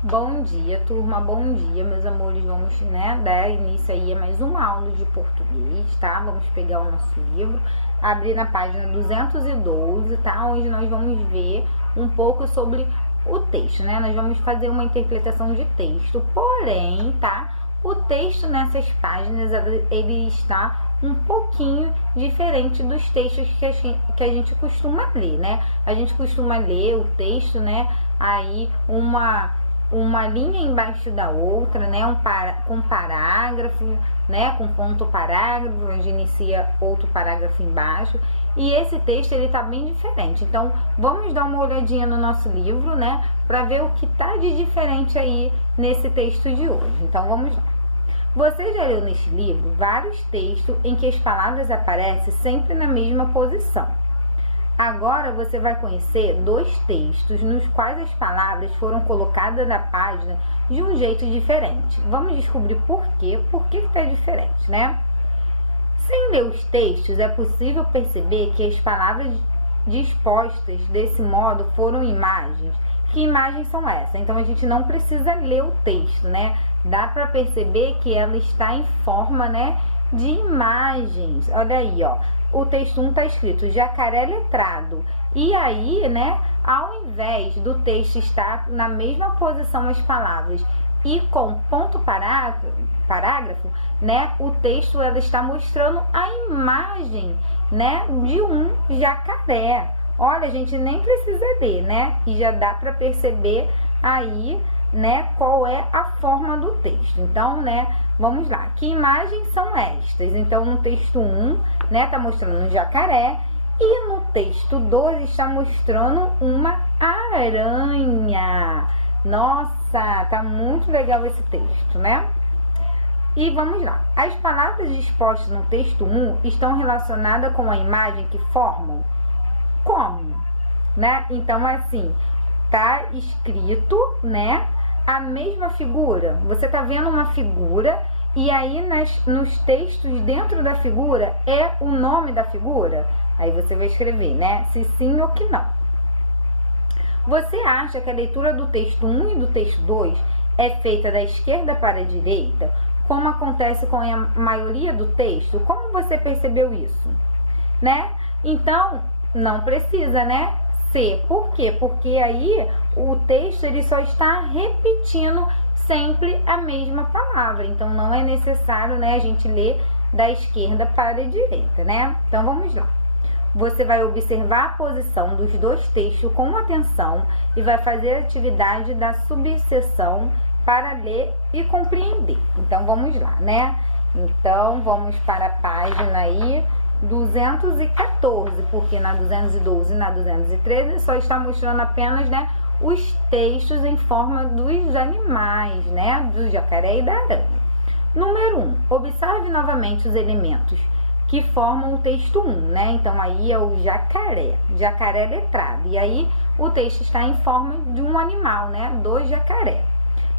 Bom dia, turma, bom dia, meus amores. Vamos, dar início aí a mais uma aula de português, tá? Vamos pegar o nosso livro, abrir na página 212, tá? Onde nós vamos ver um pouco sobre o texto, né? Nós vamos fazer uma interpretação de texto, porém, tá? O texto nessas páginas, ele está um pouquinho diferente dos textos que a gente costuma ler, né? A gente costuma ler o texto, né? Aí uma linha embaixo da outra, né, com parágrafo, né, com ponto parágrafo, onde inicia outro parágrafo embaixo. E esse texto, ele tá bem diferente. Então, vamos dar uma olhadinha no nosso livro, né, para ver o que tá de diferente aí nesse texto de hoje. Então, vamos lá. Você já leu neste livro vários textos em que as palavras aparecem sempre na mesma posição. Agora você vai conhecer dois textos nos quais as palavras foram colocadas na página de um jeito diferente. Vamos descobrir por quê que está diferente, né? Sem ler os textos, é possível perceber que as palavras dispostas desse modo foram imagens. Que imagens são essas? Então a gente não precisa ler o texto, né? Dá para perceber que ela está em forma, né, de imagens. Olha aí, ó. O texto 1 está escrito jacaré letrado. E aí, né, ao invés do texto estar na mesma posição as palavras e com ponto parágrafo, né, o texto ela está mostrando a imagem, né, de um jacaré. Olha, a gente nem precisa ler, né, e já dá para perceber aí, né, qual é a forma do texto. Então, né, vamos lá. Que imagens são estas? Então, no texto 1, né, tá mostrando um jacaré, e no texto 2 está mostrando uma aranha. Nossa, tá muito legal esse texto, né? E vamos lá. As palavras dispostas no texto 1 estão relacionadas com a imagem que formam? Como? Né? Então, assim, tá escrito, né, a mesma figura. Você tá vendo uma figura e aí nos textos dentro da figura é o nome da figura. Aí você vai escrever, né, se sim ou que não. Você acha que a leitura do texto 1 e do texto 2 é feita da esquerda para a direita, como acontece com a maioria do texto? Como você percebeu isso? Né? Então, não precisa, né, ser. Por quê? Porque aí o texto ele só está repetindo sempre a mesma palavra. Então, não é necessário, né, a gente ler da esquerda para a direita, né? Então, vamos lá. Você vai observar a posição dos dois textos com atenção e vai fazer a atividade da subseção para ler e compreender. Então, vamos lá, né? Então, vamos para a página aí 214, porque na 212 e na 213 só está mostrando apenas, né, os textos em forma dos animais, né, do jacaré e da aranha. Número 1, observe novamente os elementos que formam o texto 1, né? Então aí é o jacaré letrado. E aí o texto está em forma de um animal, né, do jacaré.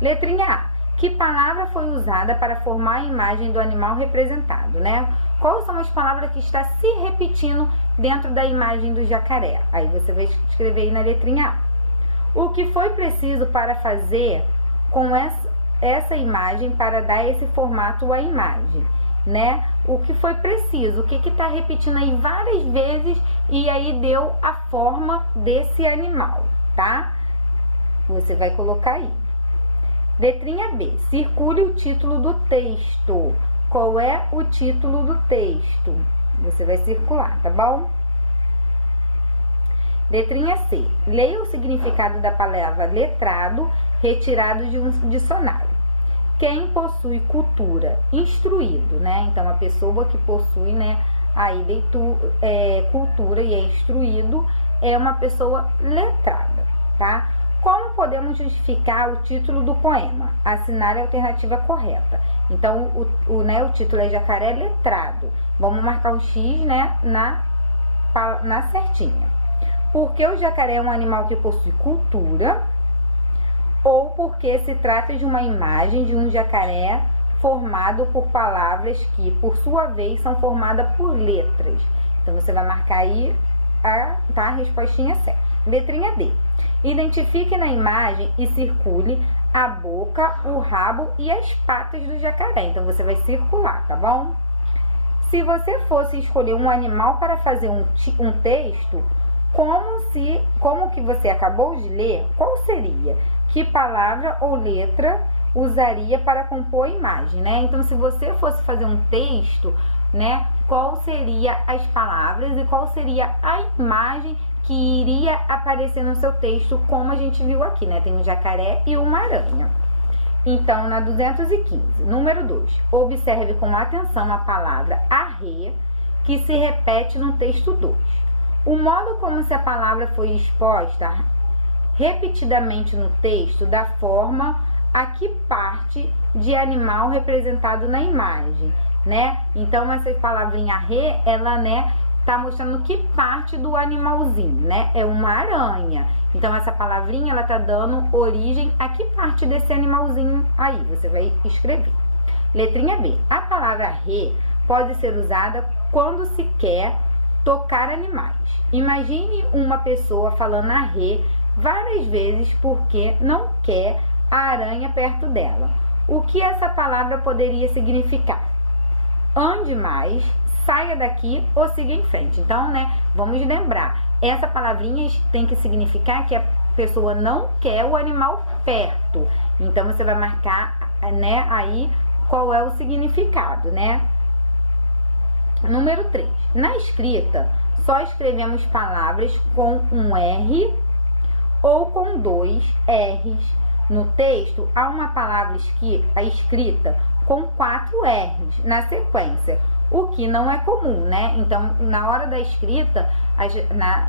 Letrinha A, que palavra foi usada para formar a imagem do animal representado, né? Quais são as palavras que estão se repetindo dentro da imagem do jacaré? Aí você vai escrever aí na letrinha A. O que foi preciso para fazer com essa imagem, para dar esse formato à imagem, né? O que foi preciso, o que está repetindo aí várias vezes e aí deu a forma desse animal, tá? Você vai colocar aí. Letrinha B, circule o título do texto. Qual é o título do texto? Você vai circular, tá bom? Letrinha C, leia o significado da palavra letrado retirado de um dicionário. Quem possui cultura? Instruído, né? Então, a pessoa que possui, né, aí cultura e é instruído é uma pessoa letrada, tá? Como podemos justificar o título do poema? Assinar a alternativa correta. Então, o título é Jacaré Letrado. Vamos marcar um X, né, na certinha. Porque o jacaré é um animal que possui cultura, ou porque se trata de uma imagem de um jacaré formado por palavras que, por sua vez, são formadas por letras. Então, você vai marcar aí a respostinha certa. Letrinha D. Identifique na imagem e circule a boca, o rabo e as patas do jacaré. Então, você vai circular, tá bom? Se você fosse escolher um animal para fazer um texto, como que você acabou de ler, qual seria? Que palavra ou letra usaria para compor a imagem, né? Então, se você fosse fazer um texto, né, qual seria as palavras e qual seria a imagem que iria aparecer no seu texto, como a gente viu aqui, né? Tem um jacaré e uma aranha. Então, na 215, número 2, observe com atenção a palavra arre, que se repete no texto 2. O modo como se a palavra foi exposta repetidamente no texto dá forma a que parte de animal representado na imagem, né? Então, essa palavrinha arre, ela, né, tá mostrando que parte do animalzinho, né? É uma aranha. Então, essa palavrinha, ela tá dando origem a que parte desse animalzinho aí. Você vai escrever. Letrinha B. A palavra re pode ser usada quando se quer tocar animais. Imagine uma pessoa falando arre várias vezes porque não quer a aranha perto dela. O que essa palavra poderia significar? Ande mais, saia daqui ou siga em frente. Então, né, vamos lembrar, essa palavrinha tem que significar que a pessoa não quer o animal perto. Então, você vai marcar, né, aí qual é o significado, né? Número 3. Na escrita, só escrevemos palavras com um R ou com 2 R's. No texto, há uma palavra escrita com 4 R's na sequência, o que não é comum, né? Então, na hora da escrita,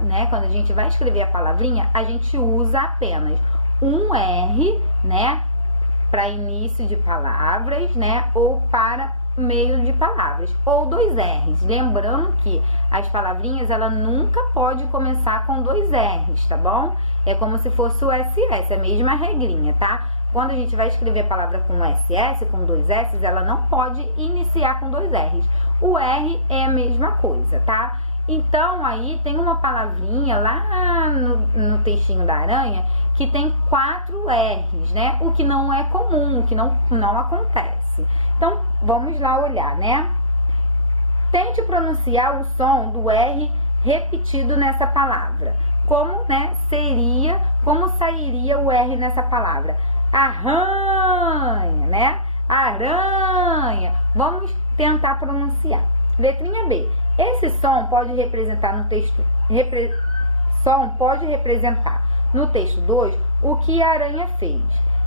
né, quando a gente vai escrever a palavrinha, a gente usa apenas um R, né, para início de palavras, né, ou para meio de palavras, ou 2 R's. Lembrando que as palavrinhas, ela nunca pode começar com 2 R's, tá bom? É como se fosse o SS, a mesma regrinha, tá? Quando a gente vai escrever a palavra com SS, com 2 S's, ela não pode iniciar com 2 R's. O R é a mesma coisa, tá? Então, aí tem uma palavrinha lá no textinho da aranha que tem 4 R's, né? O que não é comum, o que não acontece. Então, vamos lá olhar, né? Tente pronunciar o som do R repetido nessa palavra. Como, né, como sairia o R nessa palavra? Arranha, né? Aranha. Vamos tentar pronunciar. Letrinha B. Esse som pode representar no texto, no texto 2 o que a aranha fez.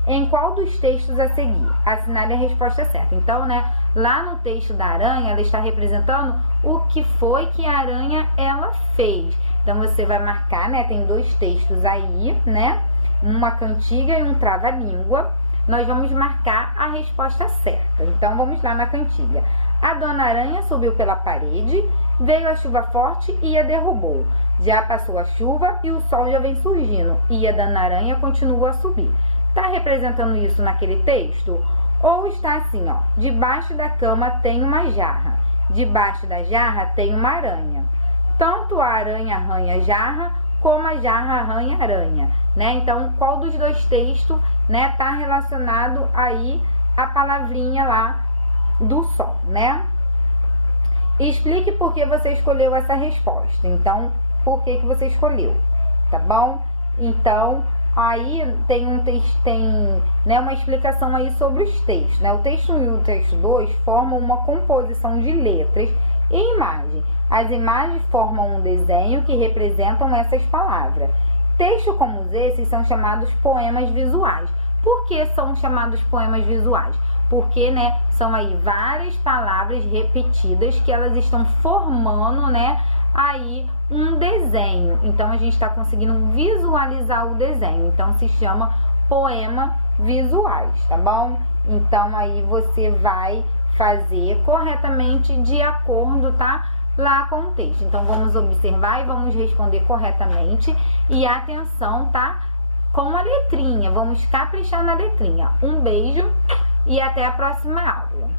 Em qual dos textos a seguir? Assinale a resposta certa. Então, né, lá no texto da aranha, ela está representando o que foi que a aranha ela fez. Então, você vai marcar, né, tem 2 textos aí, né, uma cantiga e um trava-língua. Nós vamos marcar a resposta certa. Então, vamos lá na cantiga. A dona aranha subiu pela parede, veio a chuva forte e a derrubou. Já passou a chuva e o sol já vem surgindo, e a dona aranha continua a subir. Está representando isso naquele texto? Ou está assim, ó, debaixo da cama tem uma jarra, debaixo da jarra tem uma aranha. Tanto a aranha arranha a jarra, como a jarra arranha a aranha, né? Então, qual dos 2 textos, né, tá relacionado aí a palavrinha lá do sol, né? Explique por que você escolheu essa resposta. Então, por que você escolheu, tá bom? Então, aí tem né, uma explicação aí sobre os textos, né? O texto 1 e o texto 2 formam uma composição de letras e imagem. As imagens formam um desenho que representam essas palavras. Textos como esses são chamados poemas visuais. Por que são chamados poemas visuais? Porque, né, são aí várias palavras repetidas que elas estão formando, né, aí um desenho. Então, a gente está conseguindo visualizar o desenho. Então, se chama poema visuais, tá bom? Então, aí você vai fazer corretamente de acordo, tá? Lá com o texto. Então, vamos observar e vamos responder corretamente. E atenção, tá? Com a letrinha. Vamos caprichar na letrinha. Um beijo e até a próxima aula.